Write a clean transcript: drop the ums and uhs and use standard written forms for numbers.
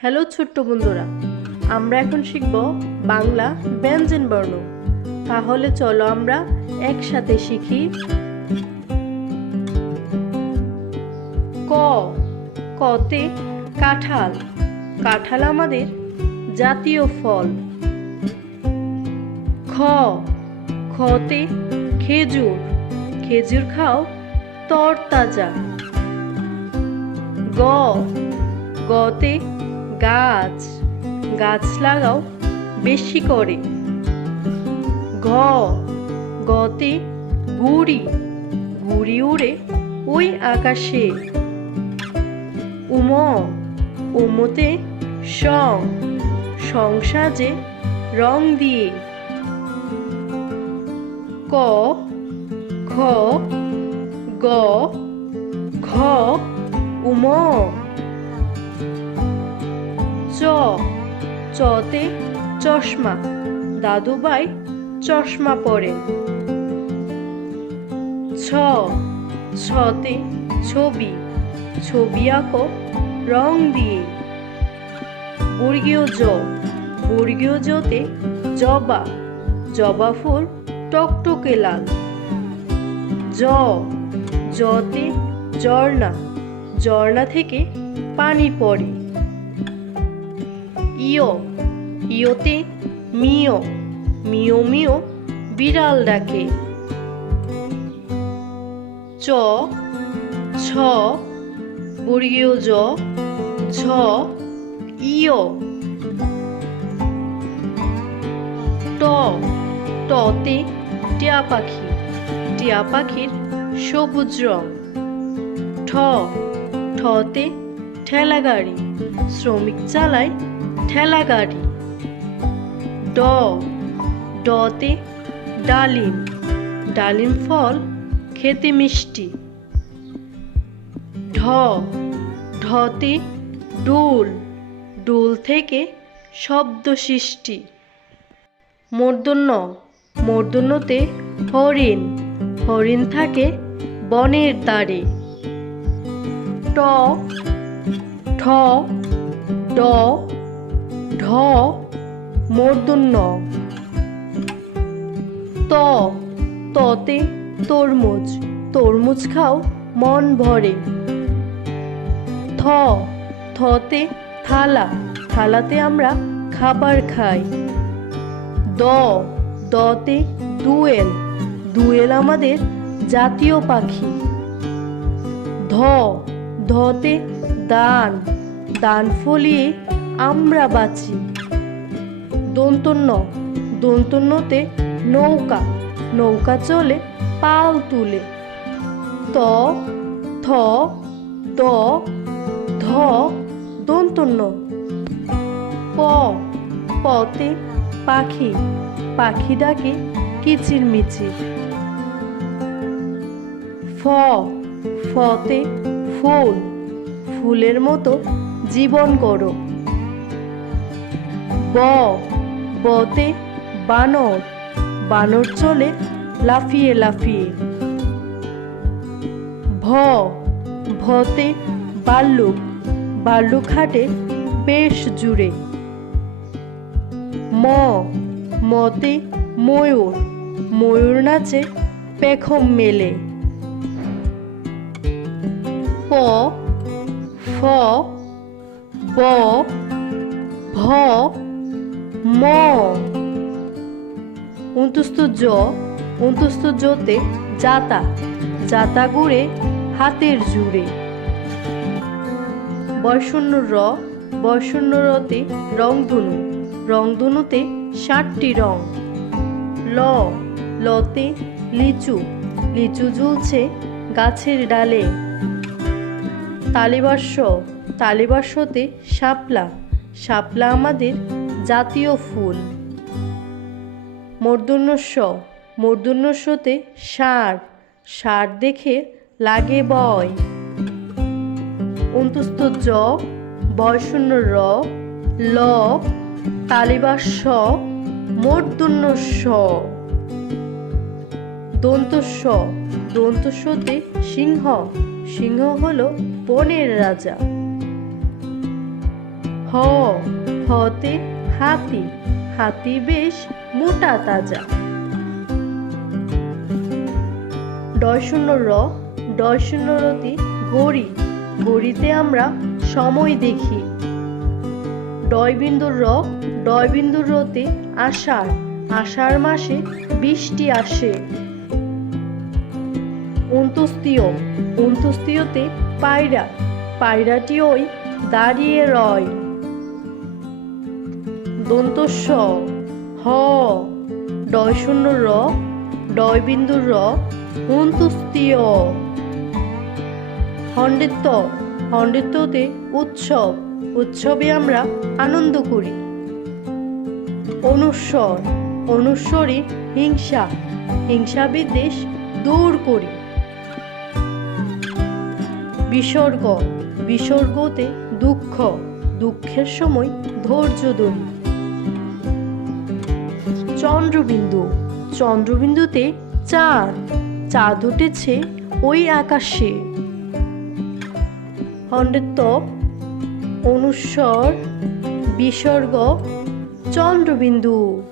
Hello ছোট্ট বন্ধুরা, আমরা এখন শিখব বাংলা ব্যঞ্জন বর্ণ। তাহলে চলো আমরা একসাথে শিখি। ক, কতে কাঁঠাল। কাঁঠাল আমাদের জাতীয় ফল। খ, খতে খেজুর। খেজুর খাও তরতাজা। গ, গতে গাছ। গাছ লাগাও বেশি করে। ঘ, গতে গুড়ি। গুড়ি উড়ে ওই আকাশে। উম, উমতে সং। সং সাজে রং দিয়ে। ক, খ, গ, ঘ, উম। চ, চতে চশমা। দাদুভাই চশমা পরে। ছ, ছতে ছবি। ছবি আঁকো রং দিয়ে। বর্গীয় জ, বর্গীয় জতে জবা। জবা ফুল টকটকে লাল। জ, জতে ঝর্ণা। ঝর্ণা থেকে পানি পড়ে। ইয়, ইয়তে মিয়। মিয় মিয় বিড়াল ডাকে। চ, ছ, বর্গীয় জ, ঝ, ইয়। ট, টতে টিয়া পাখি। টিয়া পাখির সবুজ রং। ঠ, ঠতে ঠেলা গাড়ি। শ্রমিক চালায় ঠেলা গাড়ি। ড, ডতে ডালিম। ডালিম ফল খেতে মিষ্টি। ঢ, ঢতে ডোল। ডোল থেকে শব্দ সৃষ্টি। মূর্ধন্য, মূর্ধন্যতে হরিণ। হরিণ থাকে বনের দ্বারে। ট, ঠ, ড, ঢ, মূর্ধন্য। ত, ততে তরমুজ। তরমুজ খাও মন ভরে। থ, থতে থালা। থালাতে আমরা খাবার খাই। দ, দতে দোয়েল। দোয়েল আমাদের জাতীয় পাখি। ধ, ধতে দান। দান ফলিয়ে আমরা বাঁচি। দন্তন্য, দন্তন্যতে নৌকা। নৌকা চলে পাল তুলে। ত, থ, দ, ধ, দন্তন্য। প, পতে পাখি। পাখি ডাকে কিচিরমিচির। ফ, ফতে ফুল। ফুলের মতো জীবন করো। ব, বতে বানর। বানর চলে লাফিয়ে লাফিয়ে। ভ, ভতে ভাল্লুক। ভাল্লুক হাঁটে বেশ জুড়ে। ম, মতে ময়ূর। ময়ূর নাচে পেখম মেলে। প, ফ, ব, ভ, ম। অন্তস্থ জ, অন্তস্থ জতে জাতা। জাতা গুড়ে হাতের জুড়ে। বয়শূন্য র, বয়শূন্য রতে রংধনু। রংধনুতে 7টি রং। ল, লতে লিচু। লিচু ঝুলছে গাছের ডালে। তালিবাস্য, তালিবাস্যতে শাপলা। শাপলা আমাদের জাতীয় ফুল। মূর্ধন্য ষ, মূর্ধন্য ষতে ষাঁড়। ষাঁড় দেখে লাগে ভয়। অন্তস্থ জ, বয়শূন্য র, ল, তালিবাস্য, মূর্ধন্য ষ। দন্ত স, দন্ত সতে সিংহ। সিংহ হলো বনের রাজা। হ, হতে হাতি, হাতি বেশ মোটা তাজা। ডয় শূন্য র, ডয় শূন্য রতি ঘড়ি, ঘড়িতে আমরা সময় দেখি। ডয় বিন্দুর র, ডয় বিন্দুর রতে আষাঢ়, আষাঢ় মাসে বৃষ্টি আসে। অন্ত্যুস্তীয়, অন্ত্যুস্তীয়তে পায়রা, পায়রাটি ওই দাঁড়িয়ে রয়। দন্ত স, হ, ডয় শূন্য র, ডয় বিন্দুর র, অন্ত্যুস্তীয়। হন্ডিত্য, হন্ডিত্যতে উৎসব, উৎসবে আমরা আনন্দ করি। অনুস্বর, অনুস্বরে হিংসা, হিংসা বিদ্বেষ দূর করি। বিসর্গ, বিসর্গতে দুঃখ, দুঃখের সময় ধৈর্য ধরি। চন্দ্রবিন্দু, চন্দ্রবিন্দুতে চাঁদ, চাঁদ উঠেছে ওই আকাশে। হন্ডিত্য, অনুস্বর, বিসর্গ, চন্দ্রবিন্দু।